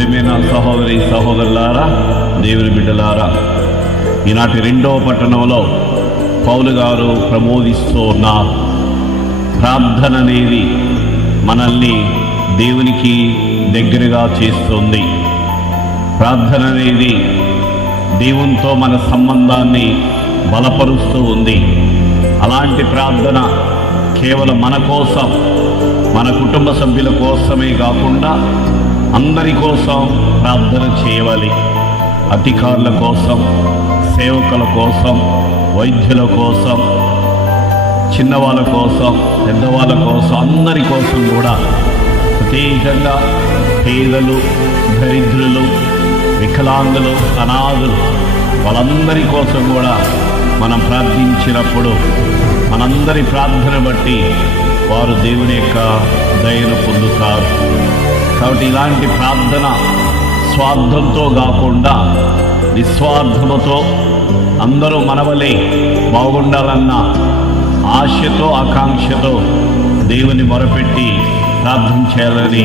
ప్రియమైన సహోదరి సహోదరులారా, దేవుని బిడ్డలారా, ఈనాటి 2వ పట్టణంలో పౌలు గారు ప్రబోధిస్తూ ఉన్న ప్రార్థన అనేది మనల్ని దేవునికి దగ్గరగా చేస్తుంది. ప్రార్థన అనేది దేవునితో మన సంబంధాన్ని బలపరుస్తూ ఉంది. అలాంటి ప్రార్థన కేవలం మన కోసం, మన కుటుంబ సభ్యుల కోసమే కాకుండా అందరి కోసం ప్రార్థన చేయవాలి. అధికారుల కోసం, సేవకుల కోసం, వైద్యుల కోసం, చిన్నవాళ్ళ కోసం, పెద్దవాళ్ళ కోసం, అందరి కోసం కూడా, ప్రత్యేకంగా పేదలు, దరిద్రులు, వికలాంగులు, అనాథులు, వాళ్ళందరి కోసం కూడా మనం ప్రార్థించినప్పుడు మనందరి ప్రార్థన బట్టి వారు దేవుని యొక్క దయను పొందుతారు. కాబట్టి ఇలాంటి ప్రార్థన స్వార్థంతో కాకుండా నిస్వార్థముతో అందరూ మనవలే బాగుండాలన్న ఆశతో, ఆకాంక్షతో దేవుని మొరపెట్టి ప్రార్థన చేయాలని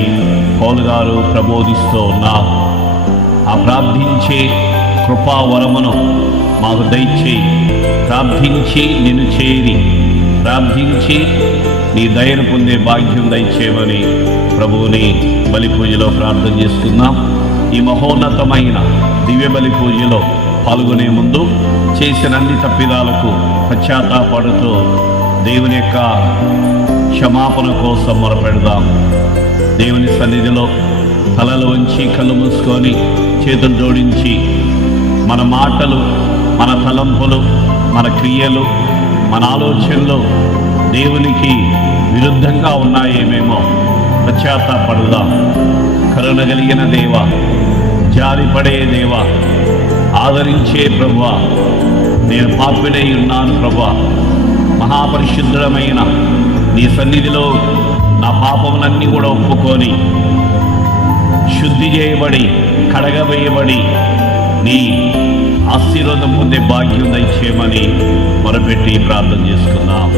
పౌలు గారు ప్రబోధిస్తూ ఉన్నారు. ఆ ప్రార్థించే కృపావరమును మాకు దయచేయి. ప్రార్థించి నిన్ను చేరి, ప్రార్థించి నీ దయను పొందే భాగ్యం దయచేయమని ప్రభువుని బలి పూజలో ప్రార్థన చేసుకుందాం. ఈ మహోన్నతమైన దివ్య బలి పూజలో పాల్గొనే ముందు చేసిన అన్ని తప్పిదాలకు పశ్చాత్తాపడుతూ దేవుని యొక్క క్షమాపణ కోసం మొరపెడదాం. దేవుని సన్నిధిలో తలలు వంచి కళ్ళు మూసుకొని చేతులు జోడించి మన మాటలు, మన తలంపులు, మన క్రియలు, మన ఆలోచనలు దేవునికి విరుద్ధంగా ఉన్నాయేమేమో పశ్చాత్తాపడుదాం. కరుణ కలిగిన దేవ, జారిపడే దేవ, ఆదరించే ప్రభువా, నేను పాపినై ఉన్నాను ప్రభువా. మహాపరిశుద్ధమైన నీ సన్నిధిలో నా పాపములన్నీ కూడా ఒప్పుకొని శుద్ధి చేయబడి, కడగవేయబడి నీ ఆశీర్వాదం పొందే భాగ్యం దయచేయమని మొరపెట్టి ప్రార్థన చేసుకుందాం.